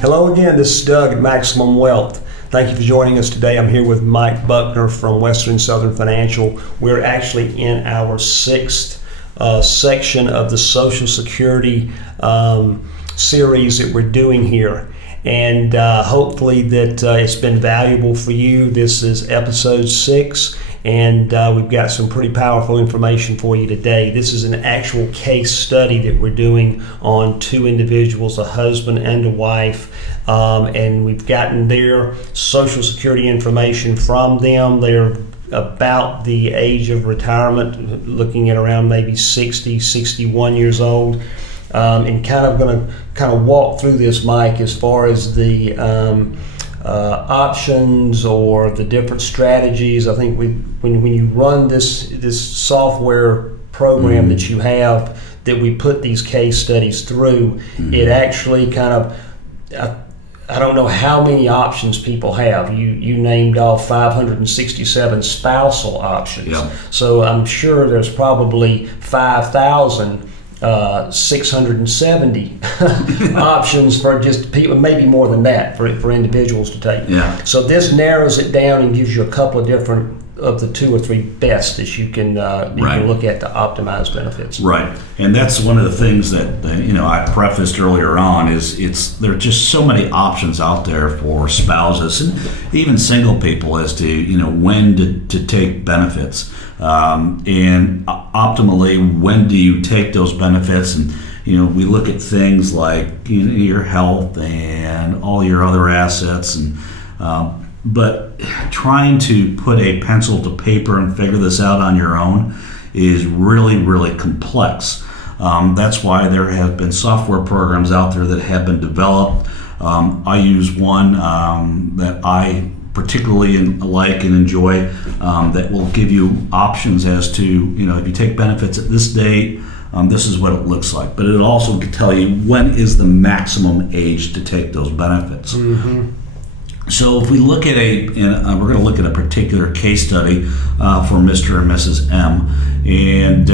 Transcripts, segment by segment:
Hello again, this is Doug at Maximum Wealth. Thank you for joining us today. I'm here with Mike Buckner from Western Southern Financial. We're actually in our sixth section of the Social Security series that we're doing here. And hopefully that it's been valuable for you. This is episode 6, and we've got some pretty powerful information for you today. This is an actual case study that we're doing on two individuals, a husband and a wife, and we've gotten their Social Security information from them. They're about the age of retirement, looking at around maybe 60, 61 years old. And kind of going to walk through this, Mike, as far as the options or the different strategies. I think when you run this software program that you have, that we put these case studies through, it actually kind of, I don't know how many options people have. You named off 567 spousal options. Yeah. So I'm sure there's probably 5,670 options for just people, maybe more than that, for individuals to take. Yeah. So this narrows it down and gives you a couple of different of the 2 or 3 best that you can look at to optimize benefits. Right, and that's one of the things that I prefaced earlier on is there are just so many options out there for spouses and even single people as to when to take benefits, and optimally when do you take those benefits. And we look at things like your health and all your other assets, and but trying to put a pencil to paper and figure this out on your own is really, really complex. That's why there have been software programs out there that have been developed. I use one that I particularly like and enjoy, that will give you options as to, if you take benefits at this date, this is what it looks like. But it'll also tell you when is the maximum age to take those benefits. Mm-hmm. So if we look at we're going to look at a particular case study for Mr. and Mrs. M. And,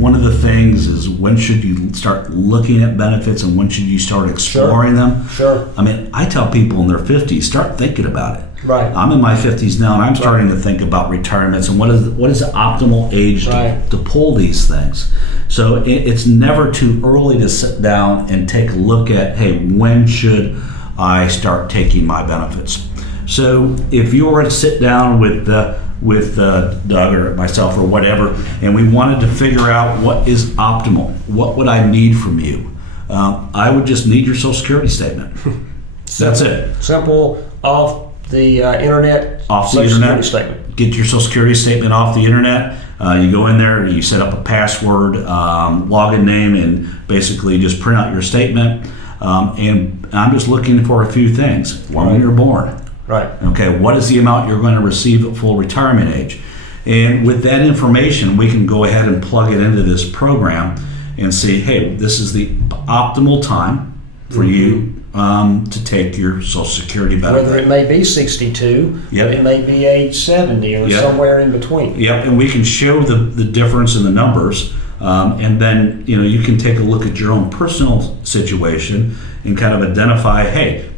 one of the things is, when should you start looking at benefits and when should you start exploring them? Sure. I mean, I tell people in their 50s, start thinking about it. Right. I'm in my 50s now, and I'm starting to think about retirements and what is the optimal age to pull these things. So it's never too early to sit down and take a look at, hey, when should I start taking my benefits? So if you were to sit down with Doug or myself or whatever, and we wanted to figure out what is optimal, what would I need from you? I would just need your Social Security statement. That's it. Simple, off the internet. Off the Social internet. Security statement. Get your Social Security statement off the internet. You go in there, you set up a password, login name, and basically just print out your statement. And I'm just looking for a few things. When you're born. Right. Okay, what is the amount you're going to receive at full retirement age? And with that information, we can go ahead and plug it into this program and see, hey, this is the optimal time for you to take your Social Security benefit. Whether it may be 62, it may be age 70, or somewhere in between. Yep, and we can show the difference in the numbers. And then you can take a look at your own personal situation and kind of identify, hey,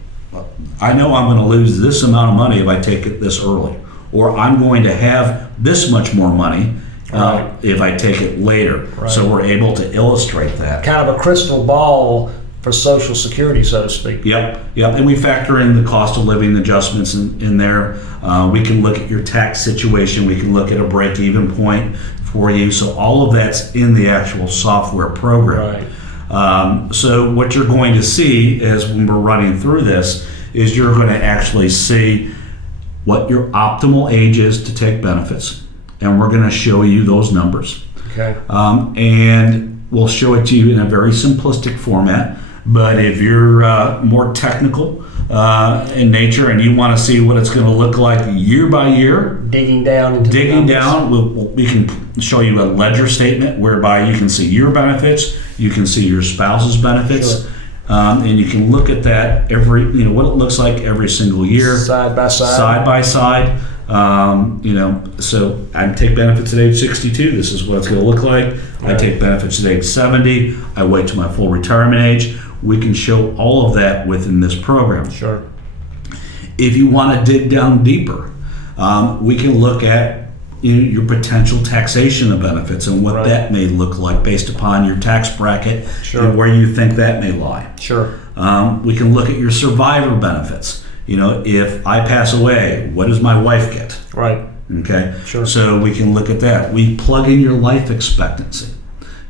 I know I'm going to lose this amount of money if I take it this early, or I'm going to have this much more money if I take it later. Right. So we're able to illustrate that. Kind of a crystal ball for Social Security, so to speak. Yep. And we factor in the cost of living adjustments in there. We can look at your tax situation. We can look at a break-even point for you. So all of that's in the actual software program. Right. So what you're going to see as when we're running through this is you're going to actually see what your optimal age is to take benefits. And we're going to show you those numbers. Okay. And we'll show it to you in a very simplistic format. But if you're more technical in nature and you want to see what it's going to look like year by year, digging down, we can show you a ledger statement whereby you can see your benefits, you can see your spouse's benefits. Sure. And you can look at that what it looks like every single year, side by side. So I take benefits at age 62. This is what it's going to look like. Right. I take benefits at age 70. I wait till my full retirement age. We can show all of that within this program. Sure. If you want to dig down deeper, we can look at your potential taxation of benefits and what Right. that may look like based upon your tax bracket Sure. and where you think that may lie. Sure. We can look at your survivor benefits. If I pass away, what does my wife get? Right. Okay. Sure. So we can look at that. We plug in your life expectancy.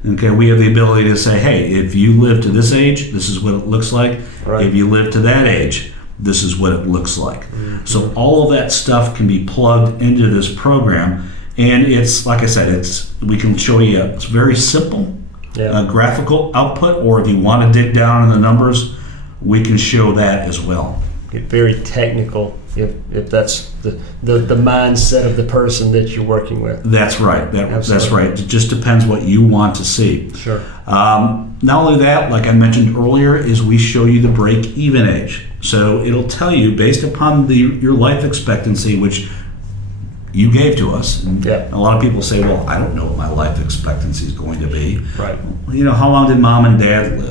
Okay. We have the ability to say, hey, if you live to this age, this is what it looks like. Right. If you live to that age, this is what it looks like. Mm-hmm. So all of that stuff can be plugged into this program, and it's like I said, we can show you. It's very simple, Yeah. graphical output, or if you want to dig down in the numbers, we can show that as well. Get very technical if that's the mindset of the person that you're working with. That's right. That's Absolutely. right. It just depends what you want to see. Sure. Not only that, like I mentioned earlier, is we show you the break-even age. So it'll tell you based upon your life expectancy, which you gave to us. And Yeah. a lot of people say, well, I don't know what my life expectancy is going to be. Right. How long did mom and dad live?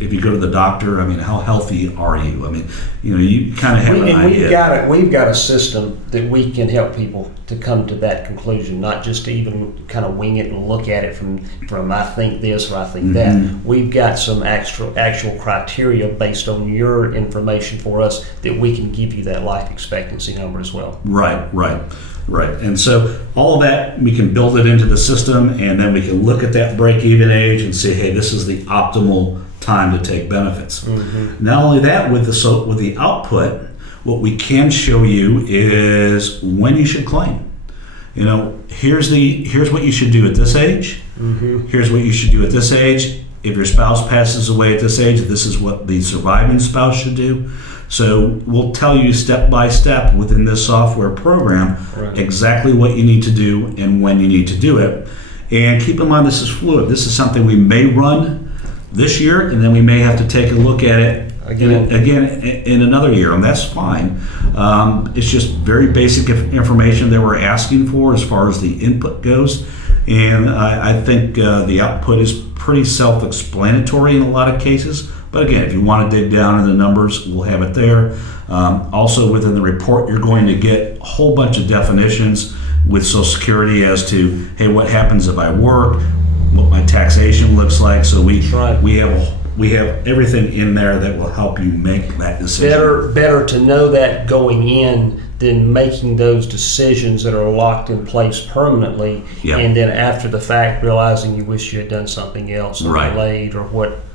If you go to the doctor, how healthy are you? You kind of have an idea. We've got a system that we can help people to come to that conclusion, not just to even kind of wing it and look at it from I think this or I think that. We've got some actual criteria based on your information for us that we can give you that life expectancy number as well. Right. And so all of that, we can build it into the system, and then we can look at that break-even age and say, hey, this is the optimal time to take benefits. Not only that, with the output, what we can show you is when you should claim. Here's what you should do at this age. Here's what you should do at this age. If your spouse passes away at this age, this is what the surviving spouse should do. So we'll tell you step by step within this software program exactly what you need to do and when you need to do it. And keep in mind, this is fluid. This is something we may run this year, and then we may have to take a look at it again in another year, and that's fine. It's just very basic information that we're asking for as far as the input goes. And I think the output is pretty self-explanatory in a lot of cases. But again, if you want to dig down in the numbers, we'll have it there. Also within the report, you're going to get a whole bunch of definitions with Social Security as to, hey, what happens if I work, what my taxation looks like. So we have everything in there that will help you make that decision. Better to know that going in than making those decisions that are locked in place permanently, and then after the fact realizing you wish you had done something else or delayed or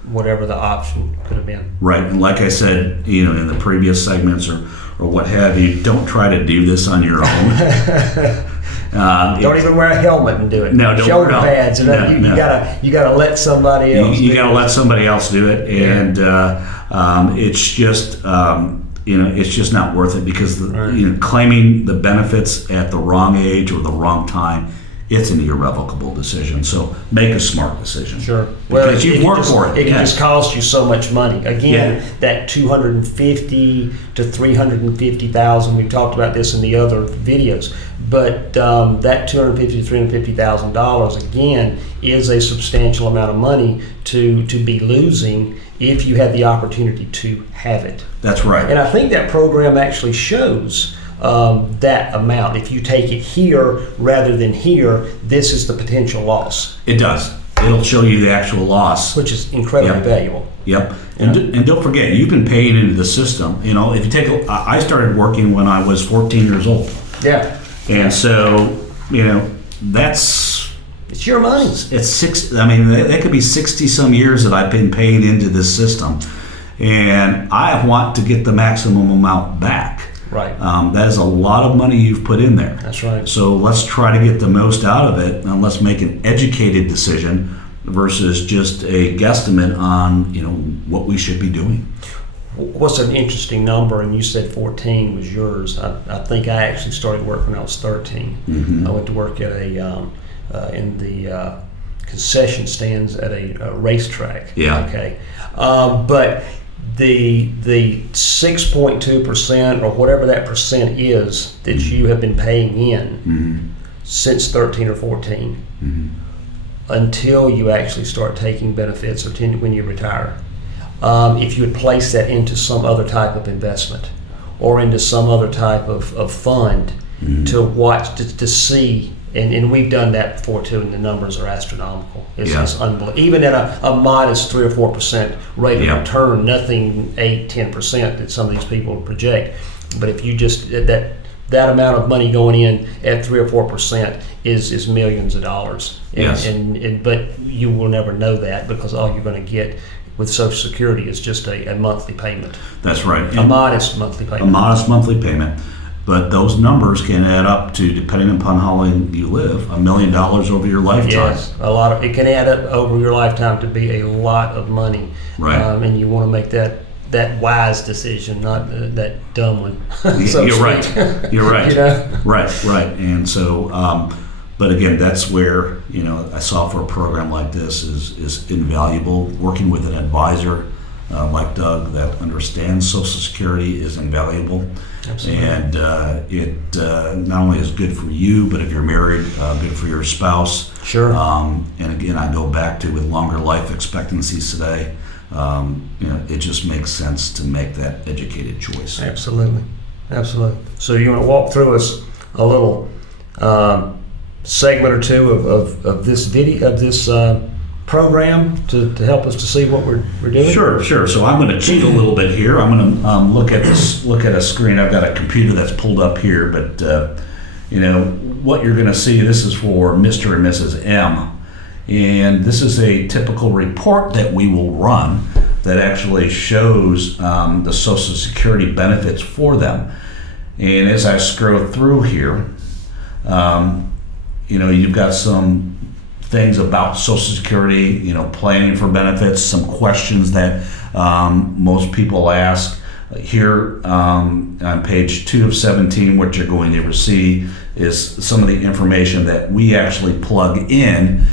whatever the option could have been. Right, and like I said, in the previous segments or what have you, don't try to do this on your own. Don't even wear a helmet and do it. No, don't shoulder pads. And you gotta let somebody else. You gotta let somebody else do it, and it's just it's just not worth it because claiming the benefits at the wrong age or the wrong time, it's an irrevocable decision. So make a smart decision. Sure. Because you've worked for it. It can just cost you so much money. Again, that $250,000 to $350,000. We've talked about this in the other videos, but that $250,000 to $350,000 again is a substantial amount of money to be losing if you had the opportunity to have it. That's right. And I think that program actually shows that amount. If you take it here rather than here, this is the potential loss. It does. It'll show you the actual loss, which is incredibly valuable. Yep. And don't forget, you've been paying into the system. If you take, I started working when I was 14 years old. Yeah. And so, that's. It's your money. It's that could be 60 some years that I've been paying into this system, and I want to get the maximum amount back. Right. That is a lot of money you've put in there. That's right. So let's try to get the most out of it, and let's make an educated decision versus just a guesstimate on what we should be doing. What's an interesting number? And you said 14 was yours. I think I actually started work when I was 13. Mm-hmm. I went to work at in the concession stands at a racetrack. Yeah. Okay. But the 6.2% or whatever that percent is that you have been paying in since 13 or 14 until you actually start taking benefits or when you retire. if you would place that into some other type of investment or into some other type of fund to watch, to see. And we've done that before too, and the numbers are astronomical. It's unbelievable. Even at a modest 3 or 4% rate of return, nothing 8-10% that some of these people project. But if you just that amount of money going in at 3 or 4% is millions of dollars. But you will never know that, because all you're going to get with Social Security is just a monthly payment. That's right. A modest monthly payment. A modest monthly payment. But those numbers can add up to, depending upon how long you live, $1 million over your lifetime. Yes, it can add up over your lifetime to be a lot of money. Right. And you want to make that wise decision, not that dumb one. You're right. You're right. You know? Right. And so, but again, that's where, a software program like this is invaluable. Working with an advisor like Doug that understands Social Security is invaluable. Absolutely. And it not only is good for you, but if you're married, good for your spouse. Sure. And again, I go back to with longer life expectancies today, it just makes sense to make that educated choice. Absolutely. So you want to walk through us a little segment or two of this video, of this program to help us to see what we're doing? Sure. So I'm going to cheat a little bit here. I'm going to look at a screen. I've got a computer that's pulled up here, but what you're going to see. This is for Mr. and Mrs. M, and this is a typical report that we will run that actually shows the Social Security benefits for them. And as I scroll through here, you've got some things about Social Security, planning for benefits, some questions that most people ask. Here on page 2 of 17, what you're going to receive is some of the information that we actually plug in,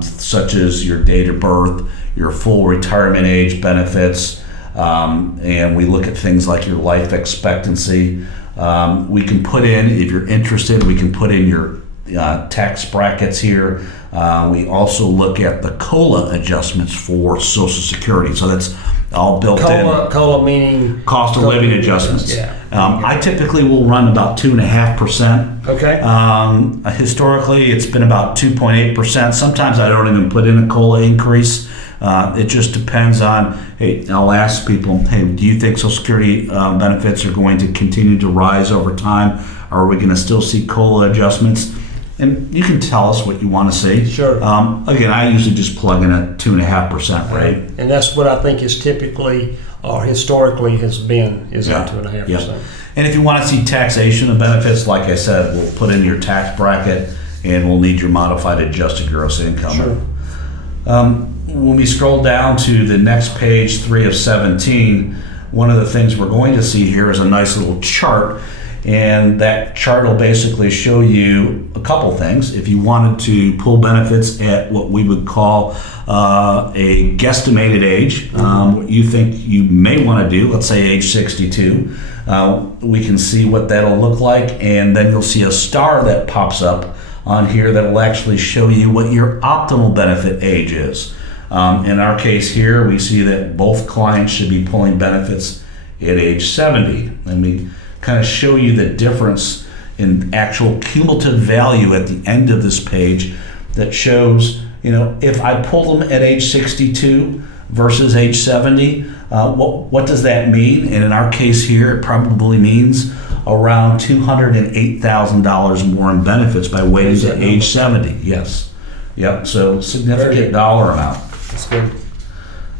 such as your date of birth, your full retirement age benefits, and we look at things like your life expectancy. We can put in, if you're interested, we can put in your tax brackets here. We also look at the COLA adjustments for Social Security. So that's all built in. COLA meaning? Cost of living adjustments. Yeah. I typically will run about 2.5%. Okay. Historically, it's been about 2.8%. Sometimes I don't even put in a COLA increase. It just depends on, I'll ask people, do you think Social Security benefits are going to continue to rise over time? Are we going to still see COLA adjustments? And you can tell us what you want to see. Sure. Again, I usually just plug in a 2.5% rate. And that's what I think is typically or historically has been, is at 2.5%. Yeah. And if you want to see taxation of benefits, like I said, we'll put in your tax bracket and we'll need your modified adjusted gross income. Sure. When we scroll down to the next page, 3 of 17, one of the things we're going to see here is a nice little chart. And that chart will basically show you a couple things. If you wanted to pull benefits at what we would call a guesstimated age, what you think you may want to do, let's say age 62, we can see what that'll look like. And then you'll see a star that pops up on here that will actually show you what your optimal benefit age is. In our case here, we see that both clients should be pulling benefits at age 70. And we kind of show you the difference in actual cumulative value at the end of this page that shows, if I pull them at age 62 versus age 70, what does that mean? And in our case here, it probably means around $208,000 more in benefits by waiting to age 70. Yes. Yep. So significant dollar amount. That's good.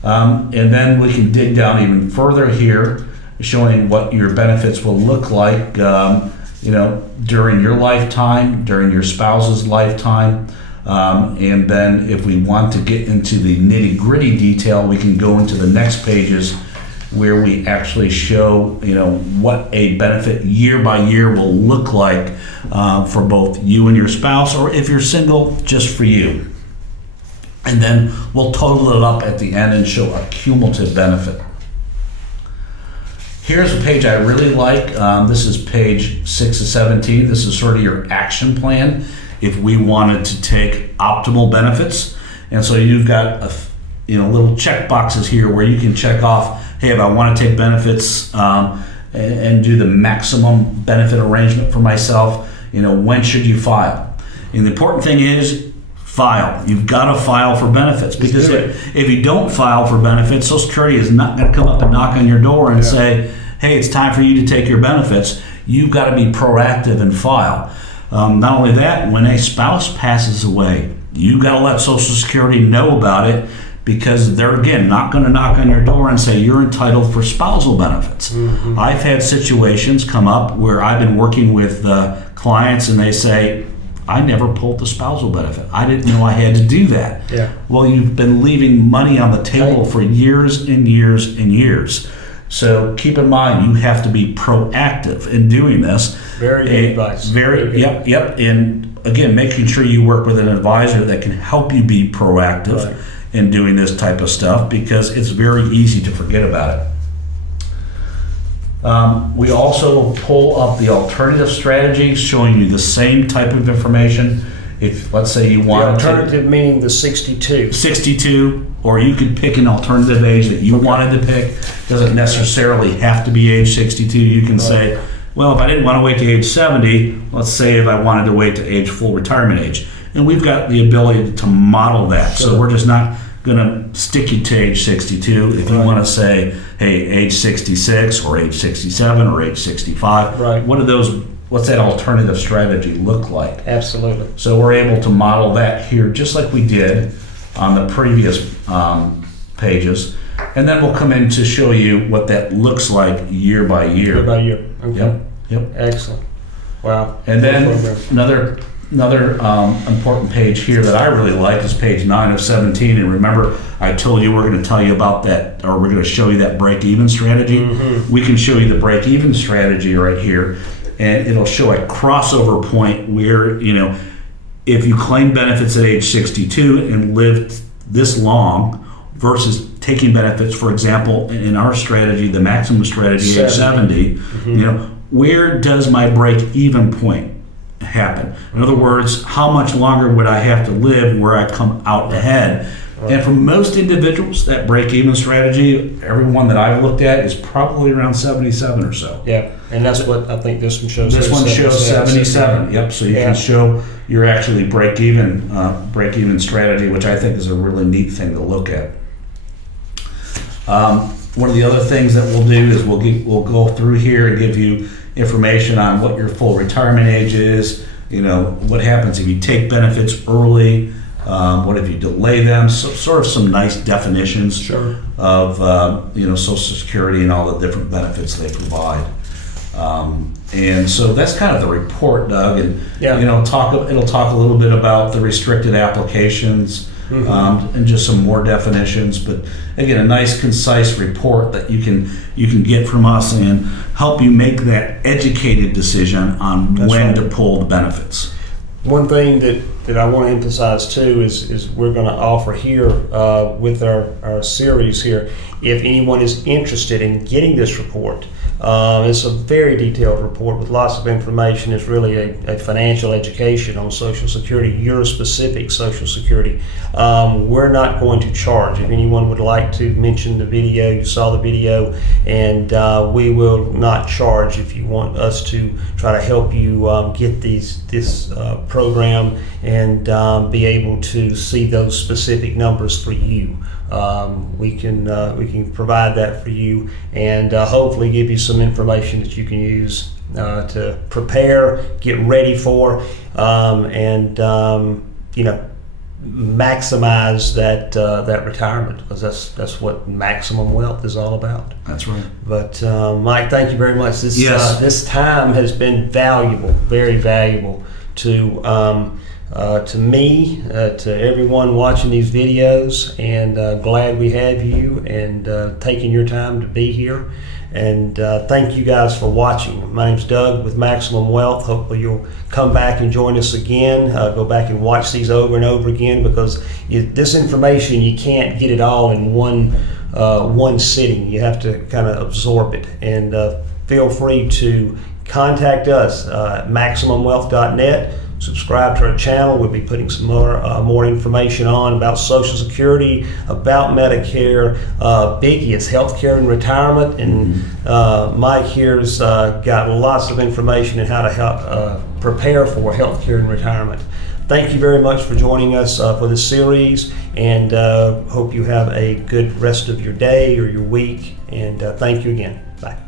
And then we can dig down even further here, showing what your benefits will look like, during your lifetime, during your spouse's lifetime. And then if we want to get into the nitty-gritty detail, we can go into the next pages where we actually show, what a benefit year by year will look like for both you and your spouse, or if you're single, just for you. And then we'll total it up at the end and show a cumulative benefit. Here's a page I really like. This is page 6 of 17. This is sort of your action plan if we wanted to take optimal benefits. And so you've got little check boxes here where you can check off, hey, if I want to take benefits and do the maximum benefit arrangement for myself, when should you file? And the important thing is file. You've got to file for benefits, because if you don't file for benefits, Social Security is not going to come up and knock on your door and say, hey, it's time for you to take your benefits. You've got to be proactive and file. Not only that, when a spouse passes away, you've got to let Social Security know about it, because they're, again, not going to knock on your door and say you're entitled for spousal benefits. Mm-hmm. I've had situations come up where I've been working with clients and they say, I never pulled the spousal benefit. I didn't know I had to do that. Yeah. Well, you've been leaving money on the table for years and years and years. So keep in mind, you have to be proactive in doing this. Very good advice. Yep. And again, making sure you work with an advisor that can help you be proactive in doing this type of stuff, because it's very easy to forget about it. We also pull up the alternative strategy, showing you the same type of information. If, let's say, you wanted the alternative meaning the 62, or you could pick an alternative age that you wanted to pick. Doesn't necessarily have to be age 62. You can say, well, if I didn't want to wait to age 70, let's say if I wanted to wait to age full retirement age. And we've got the ability to model that. Sure. So we're just not going to stick you to age 62. If you want to say, hey, age 66 or age 67 or age 65, what's that alternative strategy look like? Absolutely. So we're able to model that here just like we did on the previous pages. And then we'll come in to show you what that looks like year by year. Year by year. Okay. Yep. Excellent. Wow. And then another important page here that I really like is page 9 of 17. And remember, I told you we're going to tell you about that, or we're going to show you that break-even strategy. Mm-hmm. We can show you the break-even strategy right here, and it'll show a crossover point where, if you claim benefits at age 62 and lived this long versus taking benefits, for example, in our strategy, the maximum strategy, age 70, mm-hmm. Where does my break-even point happen? In other words, how much longer would I have to live where I come out ahead? And for most individuals, that break-even strategy, everyone that I've looked at, is probably around 77 or so. Yeah, and that's what I think this one shows. This one shows 77. Yep. So you can show your actually break-even strategy, which I think is a really neat thing to look at. One of the other things that we'll do is we'll go through here and give you information on what your full retirement age is. What happens if you take benefits early. What if you delay them? So, sort of some nice definitions of Social Security and all the different benefits they provide. And so that's kind of the report, Doug. And it'll talk a little bit about the restricted applications, mm-hmm. And just some more definitions. But again, a nice concise report that you can get from us and help you make that educated decision on when to pull the benefits. One thing that I want to emphasize too is we're going to offer here with our series here, if anyone is interested in getting this report, it's a very detailed report with lots of information. It's really a financial education on Social Security, your specific Social Security. We're not going to charge. If anyone would like to mention the video, you saw the video, and we will not charge if you want us to try to help you get this program and be able to see those specific numbers for you. We can provide that for you, and hopefully give you some information that you can use to prepare, get ready for, and maximize that retirement, because that's what maximum wealth is all about. That's right. But Mike, thank you very much. This time has been valuable, very valuable to me, to everyone watching these videos, and glad we have you and taking your time to be here. And thank you guys for watching. My name's Doug with Maximum Wealth. Hopefully you'll come back and join us again. Go back and watch these over and over again, because this information, you can't get it all in one sitting. You have to kind of absorb it. And feel free to contact us at MaximumWealth.net. Subscribe to our channel. We'll be putting some more information on about Social Security, about Medicare. Biggie is healthcare and retirement, and Mike here's got lots of information on how to help prepare for healthcare and retirement. Thank you very much for joining us for this series, and hope you have a good rest of your day or your week, and thank you again. Bye.